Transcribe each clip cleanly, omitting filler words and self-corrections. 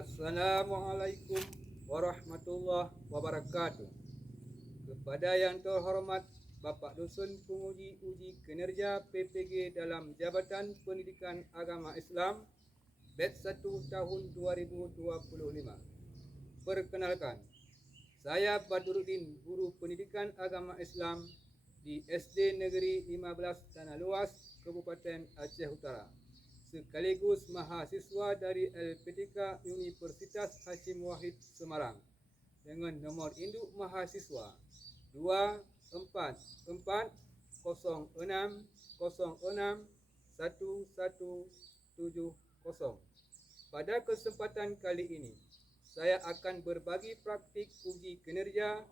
Assalamualaikum warahmatullahi wabarakatuh. Kepada yang terhormat Bapak Dusun Penguji Uji Kinerja PPG dalam Jabatan Pendidikan Agama Islam Batch 1 tahun 2025. Perkenalkan, saya Badruddin, Guru Pendidikan Agama Islam di SD Negeri 15 Tanah Luas, Kabupaten Aceh Utara, sekaligus mahasiswa dari LPTK Universitas Hashim Wahid Semarang dengan nomor induk mahasiswa 24406061170. Pada kesempatan kali ini, saya akan berbagi praktik uji kinerja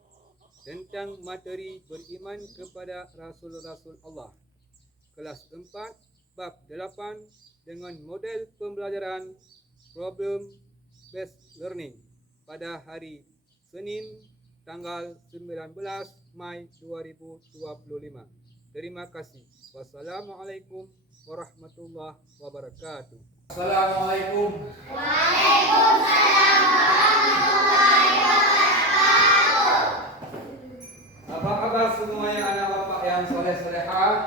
tentang materi beriman kepada Rasul-Rasul Allah, kelas 4, bab 8, dengan model pembelajaran problem based learning pada hari Senin tanggal 19 Mei 2025. Terima kasih. Wassalamualaikum warahmatullahi wabarakatuh. Assalamualaikum. Waalaikumsalam warahmatullahi wabarakatuh. Apa kabar semuanya anak bapak yang soleh-solehah?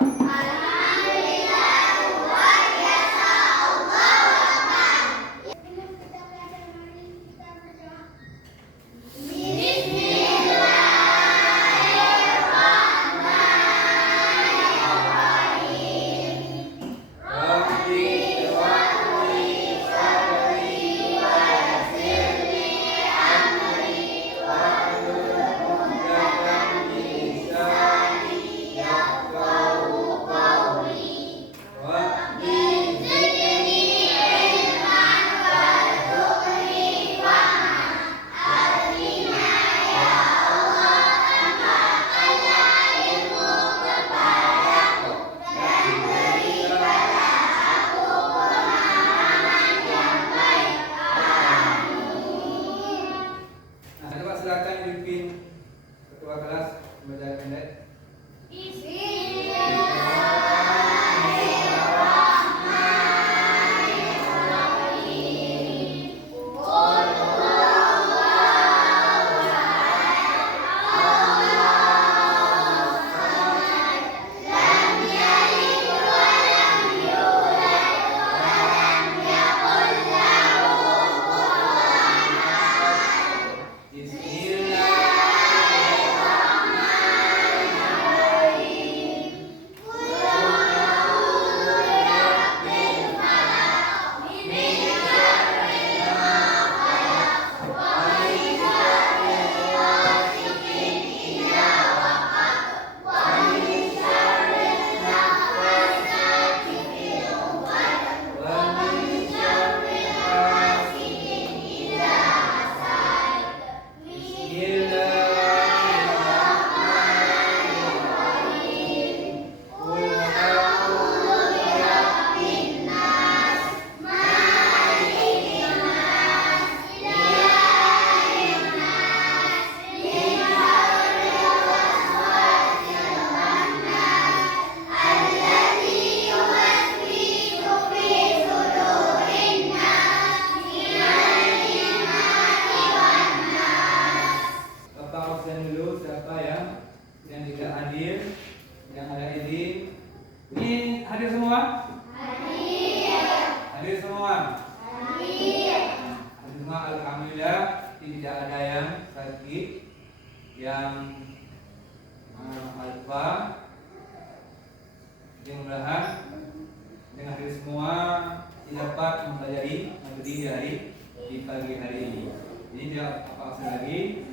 Alhamdulillah tidak ada yang sakit, yang alfa. Mudah-mudahan dengan hadir semua dapat mempelajari materi hari di pagi hari ini. Jadi tidak apa-apa lagi.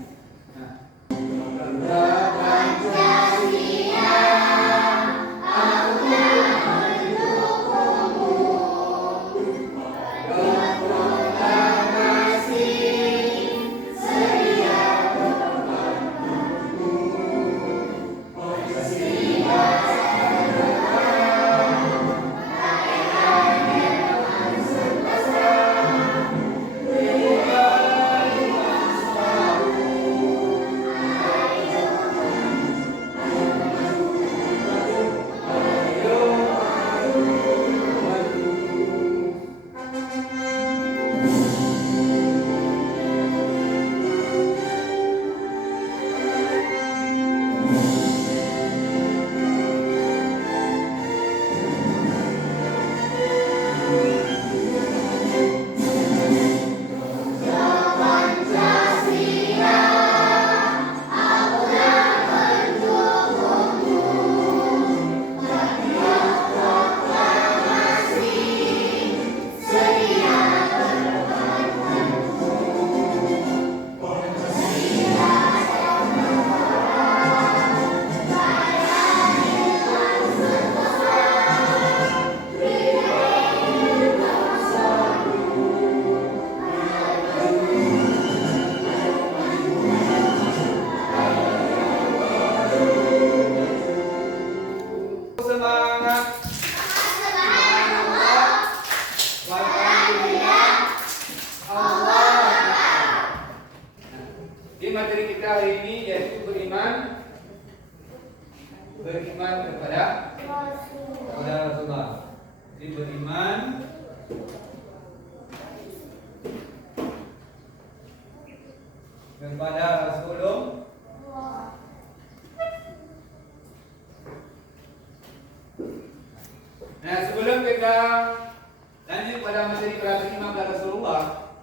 pada materi kelas 15 Rasulullah.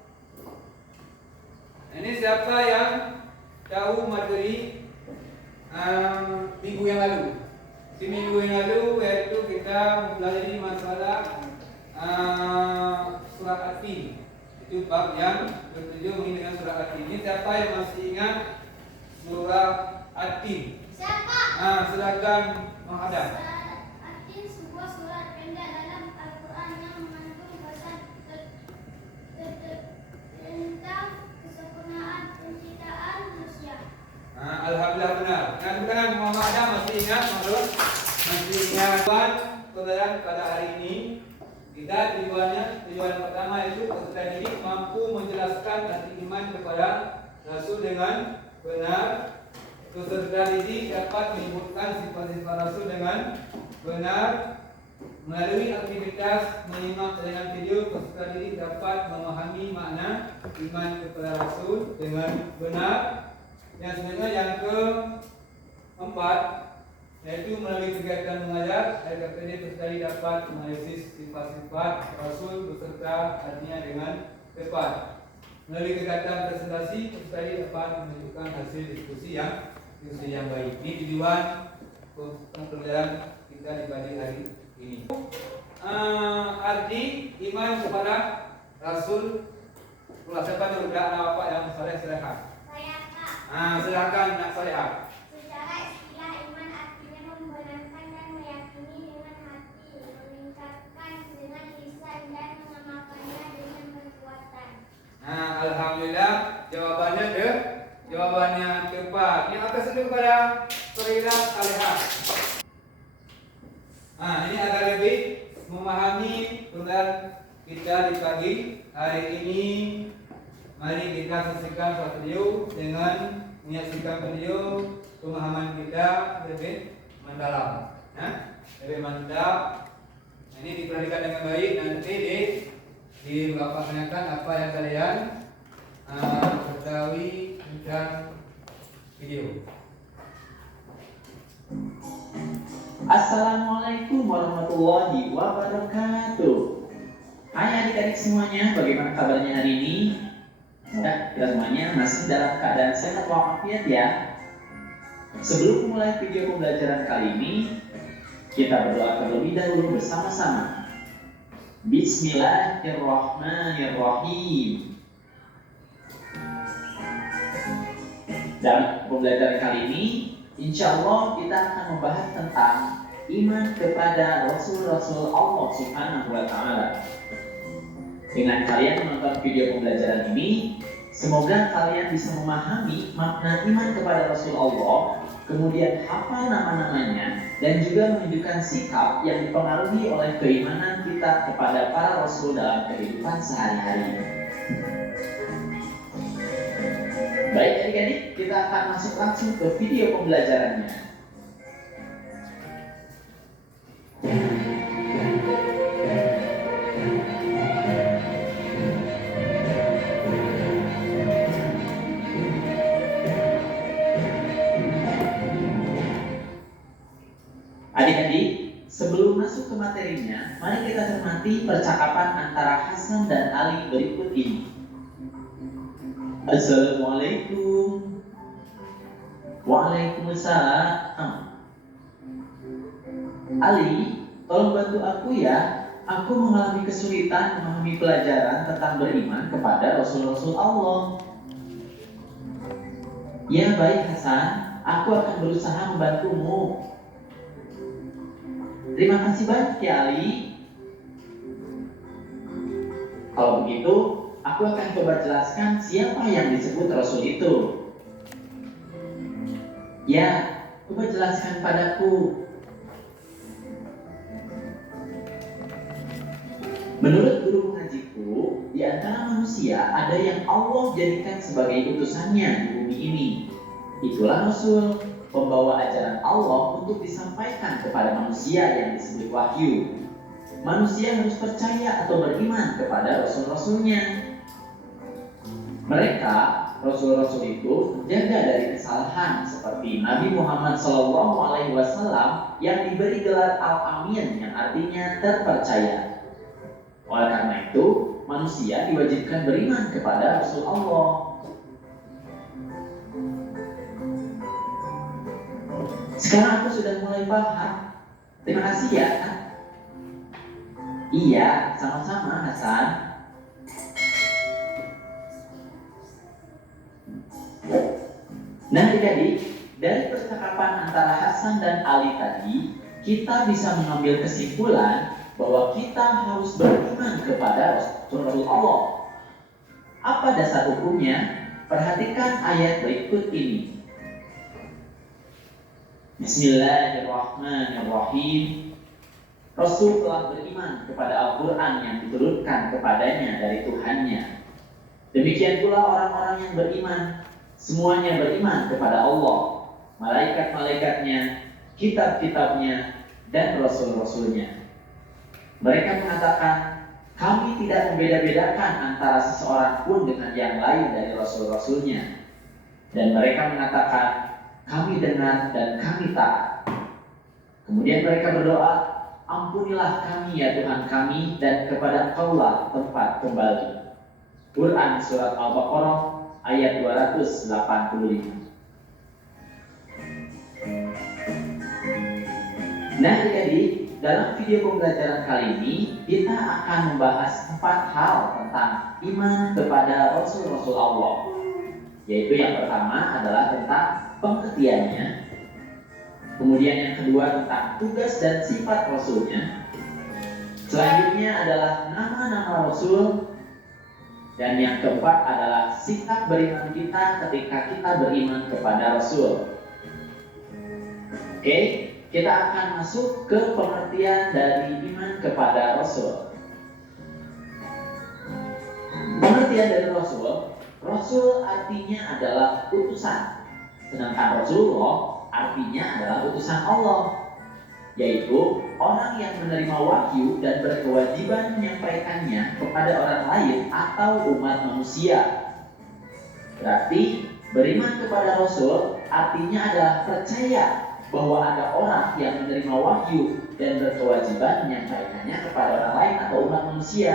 Ini siapa yang tahu materi minggu yang lalu? Di minggu yang lalu yaitu kita mempelajari masalah surat At-Tin. Itu bab yang bertujuan dengan surat At-Tin. Ini siapa yang masih ingat surah At-Tin? Siapa? Silakan menghadap. At-Tin sebuah surat pendek dalam Al-Quran yang mengandung pesan tentang kesempurnaan penciptaan manusia. Alhamdulillah benar. Mudah-mudahan Muhammad Adam masih ingat, masih ingat pelajaran pada hari ini. Kita tujuan pertama itu peserta didik mampu menjelaskan arti iman kepada Rasul dengan benar. Peserta didik dapat menyebutkan sifat-sifat Rasul dengan benar. Melalui aktivitas menyimak tayangan video, peserta didik dapat memahami makna iman kepada Rasul dengan benar. Yang sebenarnya yang keempat, yaitu melalui kegiatan mengajar, LKPD peserta didik dapat menganalisis sifat-sifat Rasul beserta artinya dengan tepat. Melalui kegiatan presentasi, peserta didik dapat menunjukkan hasil diskusi yang baik. Ini tujuan pembelajaran kita di pagi hari ini. Arti iman kepada Rasul. Siapa dulu anak bapak yang saleh-saleha? Saya, Kak. Silakan nak saleh. Secara istilah iman artinya membenarkan dan meyakini dengan hati, meningkatkan dengan lisan dan mengamalkannya dengan perbuatan. Alhamdulillah jawabannya tepat. Yang atas itu kepada Faridah Salihah. Ini agar lebih memahami pembelajaran kita di pagi hari ini. Mari kita saksikan suatu video dengan menyaksikan video pemahaman kita lebih mendalam. Lebih mantap. Ini diperhatikan dengan baik, nanti dilaksanakan apa yang kalian ketahui tentang video. Assalamualaikum warahmatullahi wabarakatuh. Hai adik-adik semuanya, bagaimana kabarnya hari ini? Semoga kita semuanya masih dalam keadaan sehat walafiat ya. Sebelum memulai video pembelajaran kali ini, kita berdoa terlebih dahulu bersama-sama. Bismillahirrahmanirrahim. Dalam pembelajaran kali ini, insya Allah kita akan membahas tentang iman kepada Rasul-Rasul Allah Subhanahu wa Ta'ala. Dengan kalian menonton video pembelajaran ini, semoga kalian bisa memahami makna iman kepada Rasul Allah, kemudian hafal nama-namanya, dan juga menunjukkan sikap yang dipengaruhi oleh keimanan kita kepada para Rasul dalam kehidupan sehari-hari. Baik adik-adik, kita akan masuk langsung ke video pembelajarannya. Adik-adik, sebelum masuk ke materinya, mari kita cermati percakapan antara Hasan dan Ali berikut ini. Assalamualaikum. Waalaikumsalam. Ali, tolong bantu aku ya. Aku mengalami kesulitan memahami pelajaran tentang beriman kepada Rasul-Rasul Allah. Ya baik Hasan, aku akan berusaha membantumu. Terima kasih banyak ya Ali. Kalau begitu, aku akan coba jelaskan siapa yang disebut Rasul itu. Ya, coba jelaskan padaku. Menurut guru mengajiku, di antara manusia ada yang Allah jadikan sebagai utusannya di bumi ini. Itulah Rasul, pembawa ajaran Allah untuk disampaikan kepada manusia yang disebut wahyu. Manusia harus percaya atau beriman kepada rasul-rasulnya. Mereka, rasul-rasul itu, terjaga dari kesalahan seperti Nabi Muhammad SAW yang diberi gelar Al-Amin yang artinya terpercaya. Oleh karena itu, manusia diwajibkan beriman kepada Rasul Allah. Sekarang aku sudah mulai paham. Terima kasih ya. Iya, sama-sama Hasan. Nah, adik-adik, dari percakapan antara Hasan dan Ali tadi, kita bisa mengambil kesimpulan bahwa kita harus beriman kepada Rasul Allah. Apa dasar hukumnya? Perhatikan ayat berikut ini. Bismillahirrahmanirrahim. Rasul telah beriman kepada Al-Quran yang diturunkan kepadanya dari Tuhannya. Demikian pula orang-orang yang beriman, semuanya beriman kepada Allah, malaikat-malaikatnya, kitab-kitabnya, dan rasul-rasulnya. Mereka mengatakan, kami tidak membeda-bedakan antara seseorang pun dengan yang lain dari rasul-rasulnya. Dan mereka mengatakan, kami dengar dan kami taat. Kemudian mereka berdoa, ampunilah kami ya Tuhan kami, dan kepada Engkaulah tempat kembali. Quran Surat Al-Baqarah ayat 285. Nah, jadi dalam video pembelajaran kali ini kita akan membahas 4 hal tentang iman kepada Rasul-Rasul Allah. Yaitu yang pertama adalah tentang pengertiannya. Kemudian yang kedua tentang tugas dan sifat Rasulnya. Selanjutnya adalah nama-nama Rasul. Dan yang keempat adalah sikap beriman kita ketika kita beriman kepada Rasul. Oke, kita akan masuk ke pengertian dari iman kepada Rasul. Pengertian dari Rasul, Rasul artinya adalah utusan. Sedangkan Rasulullah artinya adalah utusan Allah, yaitu orang yang menerima wahyu dan berkewajiban menyampaikannya kepada orang lain atau umat manusia. Berarti beriman kepada Rasul artinya adalah percaya bahwa ada orang yang menerima wahyu dan berkewajiban menyampaikannya kepada orang lain atau umat manusia.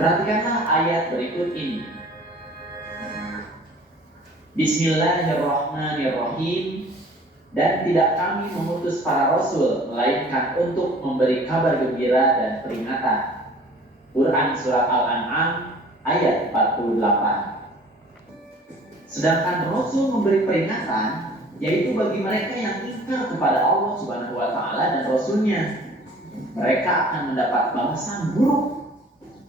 Perhatikanlah ayat berikut ini. Bismillahirrahmanirrahim. Dan tidak kami mengutus para rasul melainkan untuk memberi kabar gembira dan peringatan. Quran Surat Al-An'am ayat 48. Sedangkan rasul memberi peringatan, yaitu bagi mereka yang ingkar kepada Allah Subhanahu wa Ta'ala dan Rasulnya. Mereka akan mendapat balasan buruk,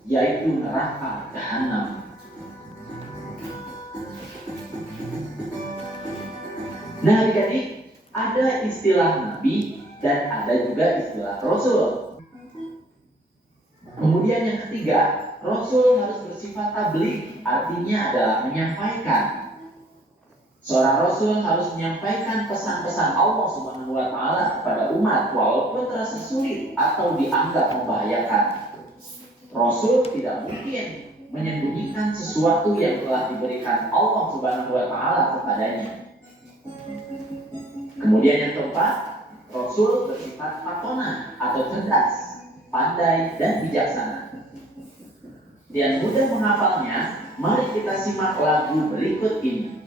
yaitu neraka Jahanam. Nah, adik-adik, ada istilah Nabi dan ada juga istilah Rasul. Kemudian yang ketiga, Rasul harus bersifat tabligh, artinya adalah menyampaikan. Seorang Rasul harus menyampaikan pesan-pesan Allah Subhanahu wa Ta'ala kepada umat walaupun terasa sulit atau dianggap membahayakan. Rasul tidak mungkin menyembunyikan sesuatu yang telah diberikan Allah Subhanahu wa Ta'ala kepadanya. Kemudian yang keempat, Rasul bersifat patona atau cerdas, pandai dan bijaksana. Dan mudah menghafalnya, mari kita simak lagu berikut ini.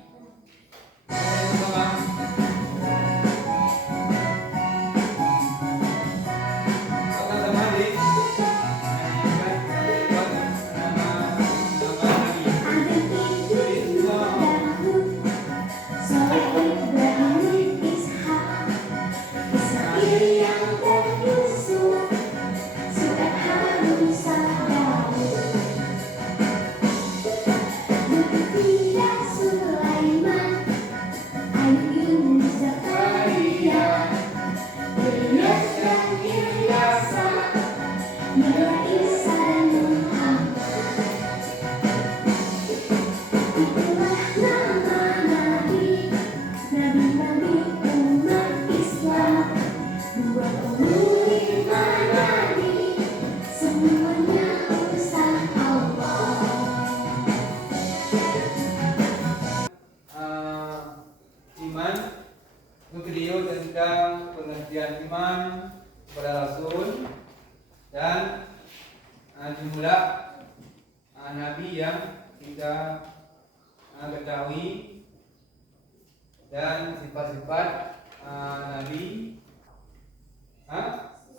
Video tentang pengertian iman kepada Rasul dan jumlah nabi yang kita ketahui dan sifat-sifat nabi.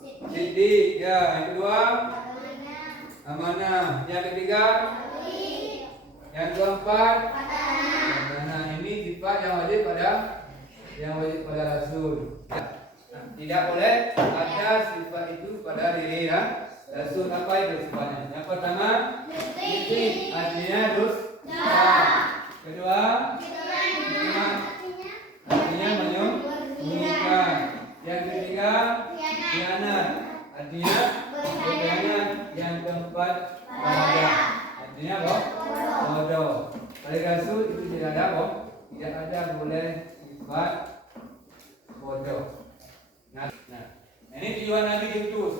Siddiq, ya. Yang kedua amanah. Yang ketiga, yang keempat amanah. Ini sifat yang wajib pada Rasul. Tidak boleh ada sifat itu pada diri Rasul. Apa itu sifatnya? Yang pertama, syirik, artinya dusta. Kedua, artinya menyembunyikan. Yang ketiga, khianat, artinya berkhianat. Yang keempat, artinya bodoh. Pada Rasul itu tidak ada boleh sifat bodoh. Nah, ini tujuan Nabi diutus.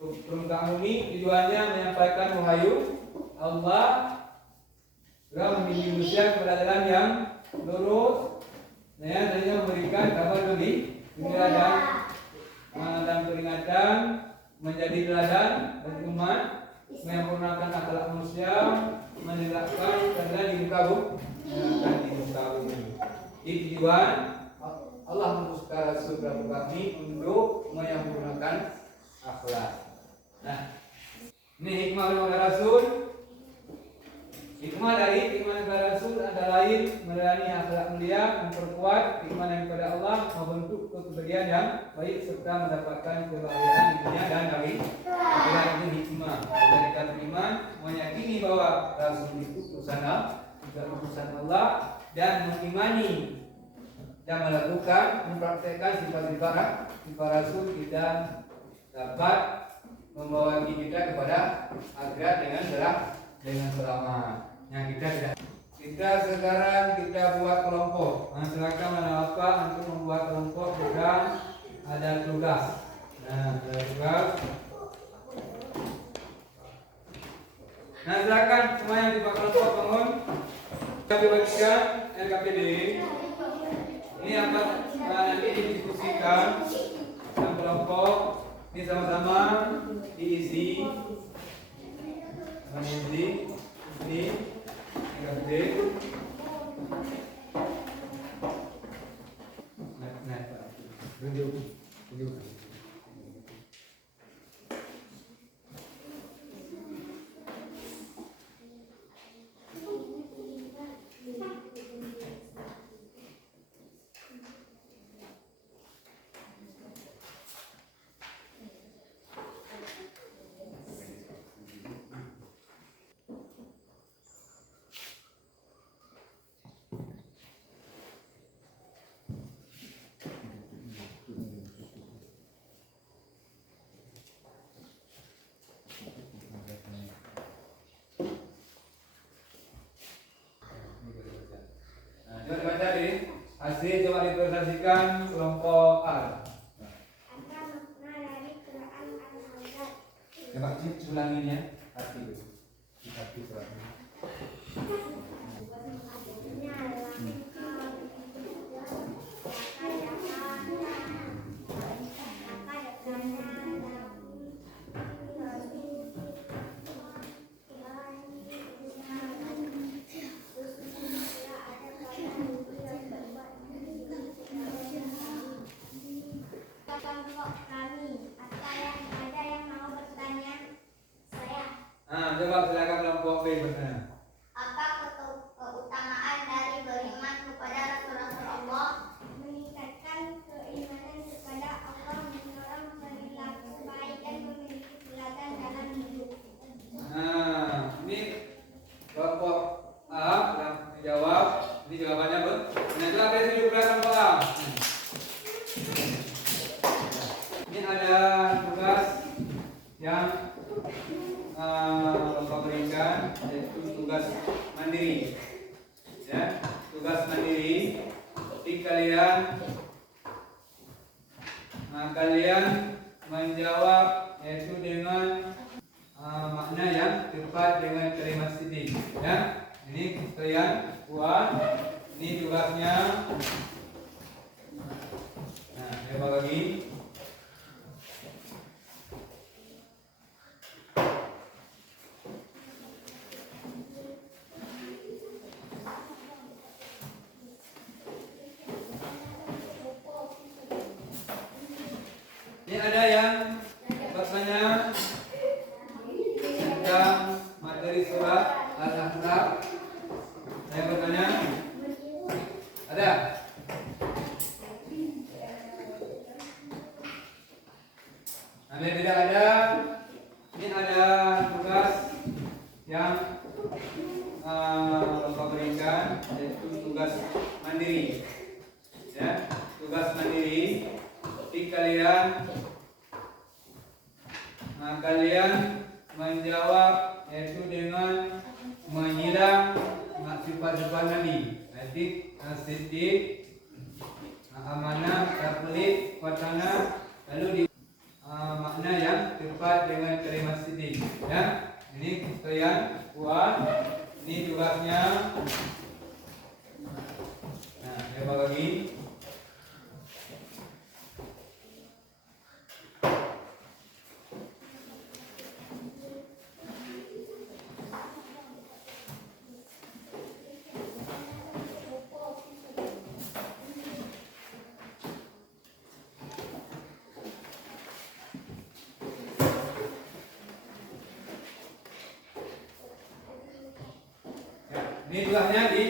Permukaan bumi tujuannya menyampaikan wahyu Allah, juga membimbing manusia kepada jalan yang lurus, dan memberikan kabar gembira dan peringatan, menjadi teladan bagi umat, menyempurnakan akhlak manusia, menegakkan keadilan di muka bumi. Ini tujuan Allah mengutus Rasul kami untuk menyempurnakan akhlak. Nah, ini hikmah dari Rasul. Hikmah Rasul adalah lain melayani akhlak mulia, memperkuat keimanan kepada Allah, membentuk kepribadian yang baik serta mendapatkan kebahagiaan di dunia dan di akhirat. Ini hikmah. Kita beriman, meyakini bahwa Rasul itu utusan Allah dan mengimani dan melakukan, mempraktekkan sifat-sifat Rasul, kita dapat membawa kita kepada akhirat dengan selamat. Yang kita sekarang buat kelompok. Silakan mana apa untuk membuat kelompok, sedang ada tugas. Ada tugas. Silakan semua yang di kelompok bangun. Kami bagikan NKPD. Ini akan nanti didiskusikan dalam kelompok. Ini sama-sama diisi. Ini NKPD. Hasil coba dipresentasikan kelompok A. Apa makna dari Quran Al-Hazab? Coba ulangin ya. Arti suratnya. Coba silakan kelompok B bertanya. Apa keutamaan dari beriman kepada Rasul-Rasul Allah? Meningkatkan keimanan kepada Allah, mendorong perilaku baik dan memiliki teladan dalam hidup. Ini kelompok A yang dijawab. Ini jawabannya benar. Ada sini juga kelompok A. Ini ada tugas yang Bapak berikan, yaitu tugas mandiri. Ya, tugas mandiri. Jadi kalian menjawab yaitu dengan makna yang tepat dengan kalimat siddiq. Ya, ini kalian buat. Ini tugasnya. Nah, coba lagi. kalian menjawab yaitu dengan menyilang sifat-sifat Nabi. Hadis, siddiq, amanah, taklid, watana. Lalu di makna yang tepat dengan kalimat siddiq. Ya, ini kalian buat. Ini tugasnya. Nah, coba lagi. Ini tugasnya di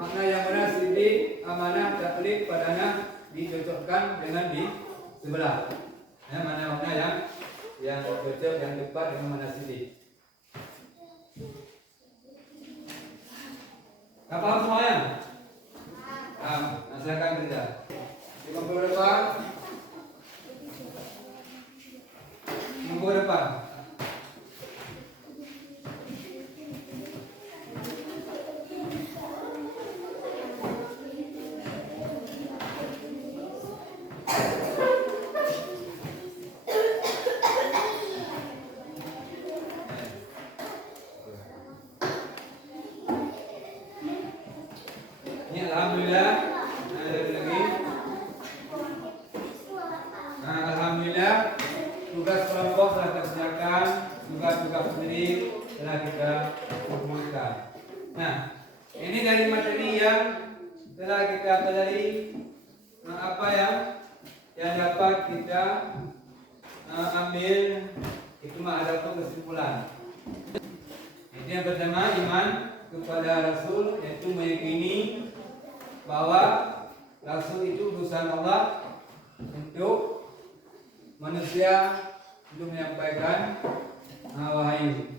makna yang benar siddiq, amanah, taklid, padana dicocokkan dengan di sebelah. Ya, mana makna yang cocok, yang tepat dengan mana siddiq. Tak paham semuanya? Paham. Nah, silakan kerja. 50 depan. 50 depan. Ini alhamdulillah. Nah, alhamdulillah tugas kelompok telah terkerjakan, tugas-tugas sendiri telah kita kumpulkan. Nah, ini dari materi yang telah kita pelajari, apa yang dapat kita ambil hikmah ataupun kesimpulan. Ini yang pertama, iman kepada Rasul, yaitu meyakini bahwa Rasul itu utusan Allah untuk manusia, untuk menyampaikan wahyu.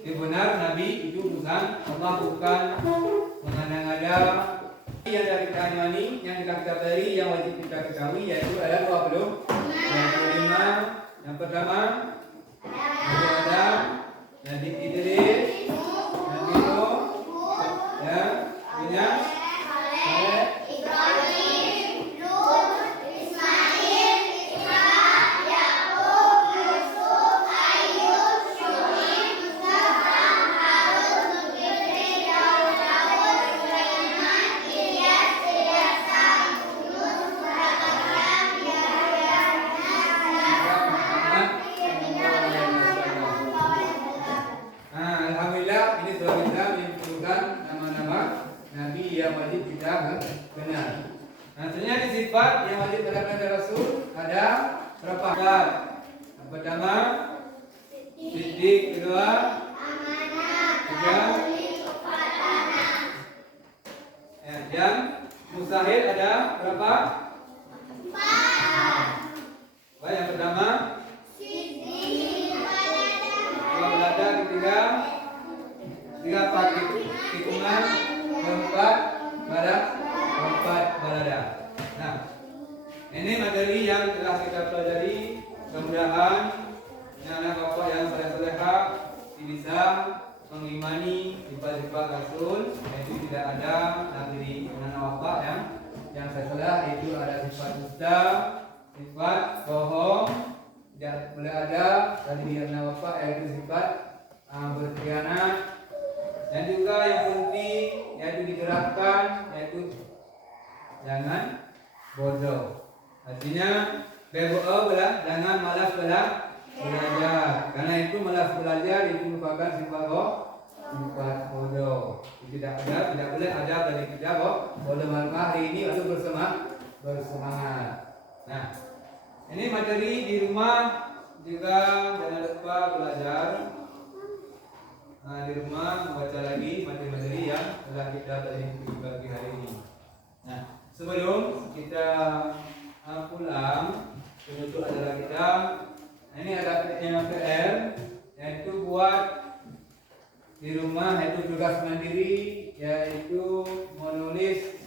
Ini benar, Nabi itu utusan Allah, bukan mengada-ngada. Yang dari kita imani, yang kita pelajari, yang wajib kita ketahui, yaitu ada 20. Yaitu 5. Yang pertama, Nabi Adam, Nabi Idris, Nabi Nuh, ya, minyak, Ibrahim, Lut, Ismail, Ishak, Yakub, Yusuf, Ayub, Syuaib, Musa, Harun, Zulkifli, Daud, Sulaiman, Ilyas, Ilyasa, Yunus, Abraham, Yahya, alhamdulillah, ini telah kita menentukan nama-nama Nabi yang wajib kita kenal. Nah, ternyata sifat yang wajib kita kenal dari Rasul ada berapa? Yang pertama, siddiq, kedua, tiga, yang mustahil ada berapa? 4. Yang pertama, belada, ketiga, empat tikungan, keempat balada. Nah, ini materi yang telah kita pelajari. Mudah-mudahan anak bapak yang saleh-salehah bisa mengimani sifat-sifat Rasul, yaitu tidak ada nabi anak bapak yang saleh, itu ada sifat dusta, sifat bohong, tidak boleh ada dari anak bapak, yaitu sifat berkhianat, dan juga yang penting yaitu diterapkan, yaitu jangan bodoh. Artinya jangan malas belajar, karena itu malas belajar itu merupakan sifat bodoh. Tidak boleh ada dari kita boleh hari ini lalu bersemangat. Nah, ini materi di rumah juga jangan lupa belajar. Nah, di rumah membaca lagi materi-materi yang telah kita pelajari pagi hari ini. Nah, sebelum kita pulang, penutup adalah kita. Nah, ini ada PR, yaitu buat di rumah, yaitu tugas mandiri, yaitu menulis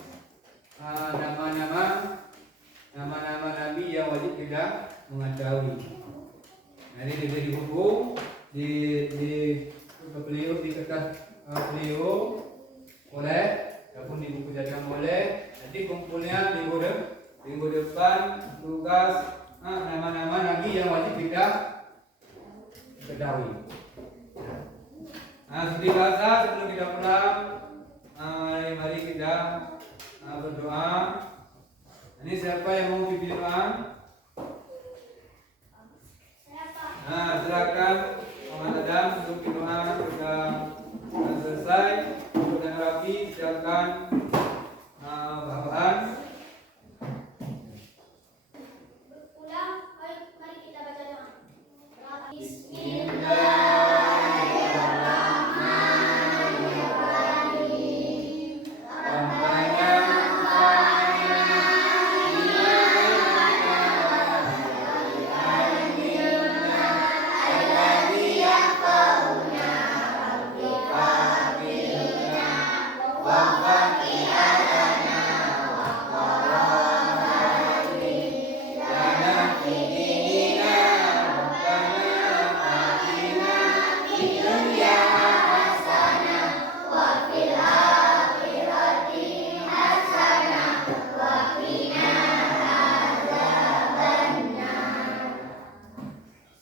nama-nama Nabi yang wajib kita mengetahui. Ini diberi buku di beliau di kertas beliau boleh, ataupun di buku jajan boleh. Nanti kumpulnya minggu depan tugas nama-nama lagi yang wajib kita ketahui. Seperti biasa sebelum kita pulang, mari kita berdoa. Ini siapa yang mau pimpin doa? Silakan Muhammad Adam untuk doa sudah selesai. Untuk yang rapi silakan Bapak. Ulang, mari kita baca doa.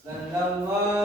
Sallallahu